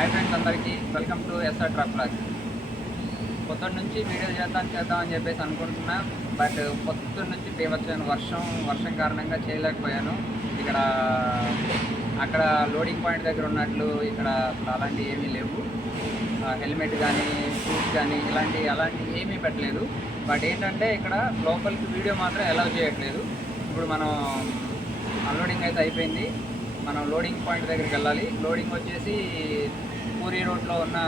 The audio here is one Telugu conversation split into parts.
హాయ్ ఫ్రెండ్స్, అందరికీ welcome to SR truck blog. పొద్దున్న నుంచి వీడియో చేద్దామని చెప్పేసి అనుకుంటున్నా. బట్ పొద్దున్న నుంచి బీభత్సమైన వర్షం కారణంగా చేయలేకపోయాను. ఇక్కడ అక్కడ లోడింగ్ పాయింట్ దగ్గర ఉన్నట్లు ఇక్కడ అలాంటివి ఏమీ లేవు. హెల్మెట్ కానీ షూస్ కానీ అలాంటివి ఏమీ పెట్టలేదు. బట్ ఏంటంటే ఇక్కడ లోపలికి వీడియో మాత్రం అలౌ చేయట్లేదు. ఇప్పుడు మనం అన్లోడింగ్ అయితే అయిపోయింది. మనం లోడింగ్ పాయింట్ దగ్గరికి వెళ్ళాలి. లోడింగ్ వచ్చేసి పూరి రోడ్లో ఉన్న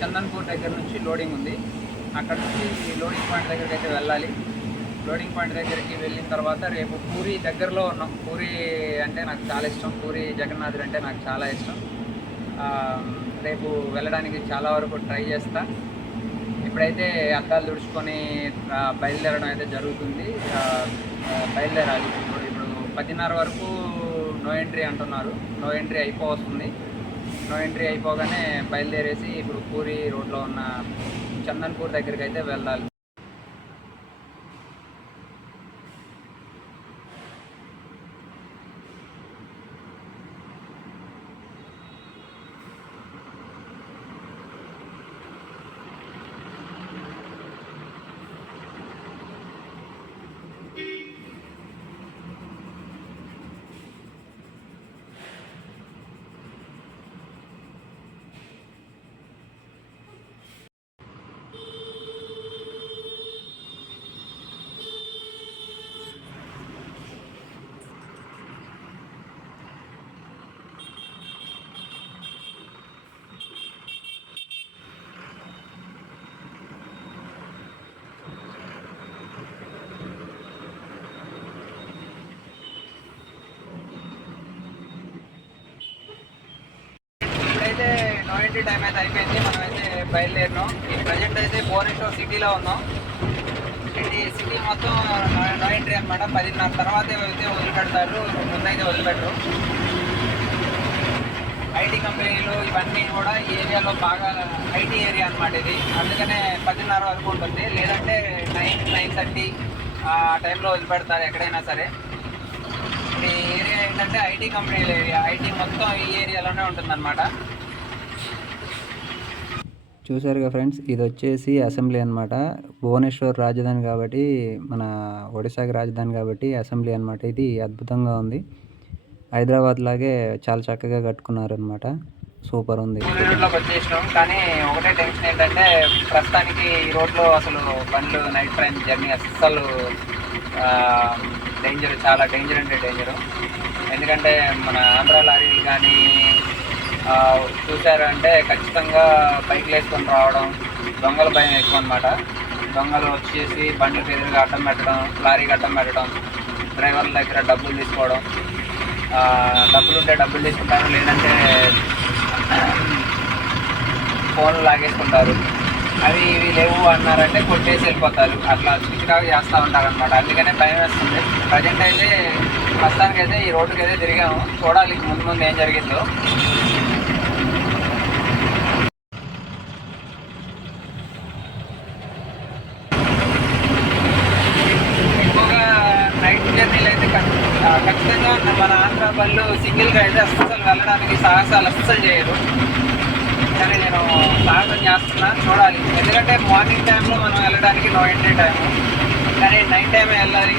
చందన్పూర్ దగ్గర నుంచి లోడింగ్ ఉంది. అక్కడ నుంచి లోడింగ్ పాయింట్ దగ్గరికి అయితే వెళ్ళాలి. లోడింగ్ పాయింట్ దగ్గరికి వెళ్ళిన తర్వాత రేపు పూరి దగ్గరలో ఉన్నాం. పూరి అంటే నాకు చాలా ఇష్టం. పూరి జగన్నాథుడు అంటే నాకు చాలా ఇష్టం. రేపు వెళ్ళడానికి చాలా వరకు ట్రై చేస్తా. ఇప్పుడైతే అద్దాలు తుడుచుకొని బయలుదేరడం అయితే జరుగుతుంది. బయలుదేరాలి. ఇప్పుడు 10:30 వరకు నో ఎంట్రీ అంటున్నారు. నో ఎంట్రీ అయిపోతుంది. నో ఎంట్రీ అయిపోగానే బయలుదేరేసి ఇప్పుడు పూరి రోడ్లో ఉన్న చందన్పూర్ దగ్గరికి అయితే వెళ్ళాలి. అయితే నో ఎంట్రీ టైం అయితే అయిపోయింది. మనమైతే బయలుదేరినాం. ఈ ప్రజెంట్ అయితే భువనేశ్వర్ సిటీలో ఉన్నాం. సిటీ మొత్తం నో ఎంట్రీ అనమాట. 10:30 తర్వాత అయితే వదిలిపెడతారు. ముందైతే వదిలిపెట్టరు. ఐటీ కంపెనీలు ఇవన్నీ కూడా ఈ ఏరియాలో బాగా ఐటీ ఏరియా అనమాట ఇది. అందుకనే 10:30 వరకు ఉంటుంది. లేదంటే 9-9:30 ఆ టైంలో వదిలిపెడతారు ఎక్కడైనా సరే. ఈ ఏరియా ఏంటంటే ఐటీ కంపెనీల ఏరియా. ఐటీ మొత్తం ఈ ఏరియాలోనే ఉంటుందన్నమాట. చూసారుగా ఫ్రెండ్స్, ఇది వచ్చేసి అసెంబ్లీ అనమాట. భువనేశ్వర్ రాజధాని కాబట్టి, మన ఒడిశాకి రాజధాని కాబట్టి అసెంబ్లీ అనమాట. ఇది అద్భుతంగా ఉంది. హైదరాబాద్ లాగే చాలా చక్కగా కట్టుకున్నారు అనమాట. సూపర్ ఉంది. రోడ్లోకి వచ్చేసినాం. కానీ ఒకటే టెన్షన్ ఏంటంటే ప్రస్తుతానికి ఈ రోడ్లో అసలు బండ్లు నైట్ ట్రైన్ జర్నీ అస్సలు డేంజర్, చాలా డేంజర్ అంటే డేంజరు. ఎందుకంటే మన ఆంధ్ర లారీలు కానీ చూసారంటే ఖచ్చితంగా బైక్లు వేసుకొని రావడం, దొంగల భయం ఎక్కువ అనమాట. దొంగలు వచ్చేసి బండ్లకు ఎదురుగా అడ్డం పెట్టడం, లారీకి అడ్డం పెట్టడం, డ్రైవర్ల దగ్గర డబ్బులు తీసుకోవడం. డబ్బులు ఉంటే డబ్బులు తీసుకుంటారు, లేదంటే ఫోన్లు లాగేసుకుంటారు. అవి ఇవి లేవు అన్నారంటే కొట్టేసి వెళ్ళిపోతారు. అట్లా చిటికాగా చేస్తూ ఉంటారు అనమాట. అందుకనే భయం వేస్తుంది. ప్రజెంట్ అయితే ప్రస్తుతానికైతే ఈ రోడ్డుకి అయితే తిరిగాము. చూడాలి ముందు ఏం జరిగిందో. ఖచ్చితంగా మన ఆంధ్ర బళ్ళు సింగిల్గా అయితే అస్సలు వెళ్ళడానికి సాహసాలు అస్సలు చేయరు. కానీ నేను సాహసం చేస్తున్నా. చూడాలి. ఎందుకంటే మార్నింగ్ టైంలో మనం వెళ్ళడానికి నో ఎంట్రీ టైము. కానీ నైట్ టైమే వెళ్ళాలి.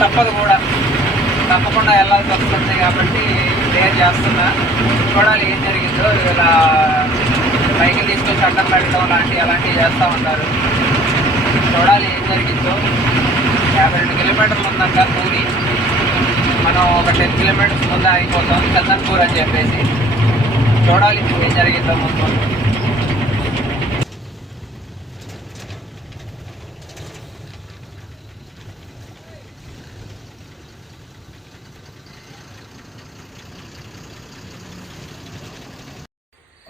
తప్పదు కూడా. తప్పకుండా వెళ్ళాల్సి వస్తుంది కాబట్టి డేర్ చేస్తున్నా. చూడాలి ఏం జరిగిందో. ఇలా బైకులు తీసుకొని అడ్డం పెట్టడం అలాంటివి చేస్తూ ఉంటారు. చూడాలి ఏం జరిగిందో. 52 కిలోమీటర్లు ఉందంట పూరి. మనం ఒక 10 కిలోమీటర్స్ ముందు ఆగిపోతాం చందన్పూర్ అని చెప్పేసి. చూడాలి ఏం జరిగిందో ముందు.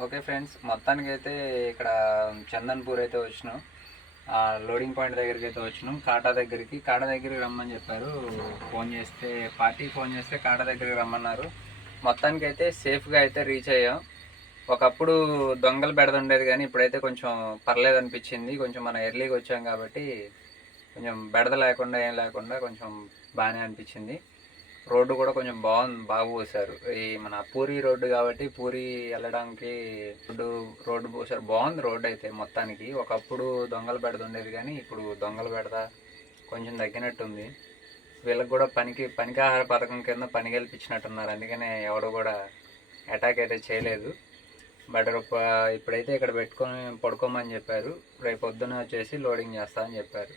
ఓకే ఫ్రెండ్స్, మొత్తానికైతే ఇక్కడ చందన్పూర్ అయితే వచ్చినాం. లోడింగ్ పాయింట్ దగ్గరికి అయితే వచ్చినాం. కాటా దగ్గరికి రమ్మని చెప్పారు. పార్టీ ఫోన్ చేస్తే కాటా దగ్గరికి రమ్మన్నారు. మొత్తానికి అయితే సేఫ్గా అయితే రీచ్ అయ్యాం. ఒకప్పుడు దొంగలు బెడదుండేది, కానీ ఇప్పుడైతే కొంచెం పర్లేదు అనిపించింది. కొంచెం మనం ఎర్లీగా వచ్చాం కాబట్టి కొంచెం బెడద లేకుండా ఏం లేకుండా కొంచెం బాగానే అనిపించింది. రోడ్డు కూడా కొంచెం బాగా పోసారు. ఈ మన పూరి రోడ్డు కాబట్టి పూరి వెళ్ళడానికి రోడ్డు పోసారు. బాగుంది రోడ్డు అయితే మొత్తానికి. ఒకప్పుడు దొంగల బెడద ఉండేది కానీ ఇప్పుడు దొంగల బెడద కొంచెం తగ్గినట్టుంది. వీళ్ళకి కూడా పనికి ఆహార పథకం కింద పని కల్పించినట్టున్నారు. అందుకనే ఎవడు కూడా అటాక్ అయితే చేయలేదు. బట్ ఇప్పుడైతే ఇక్కడ పెట్టుకొని పడుకోమని చెప్పారు. రేపు పొద్దున వచ్చేసి లోడింగ్ చేస్తా అని చెప్పారు.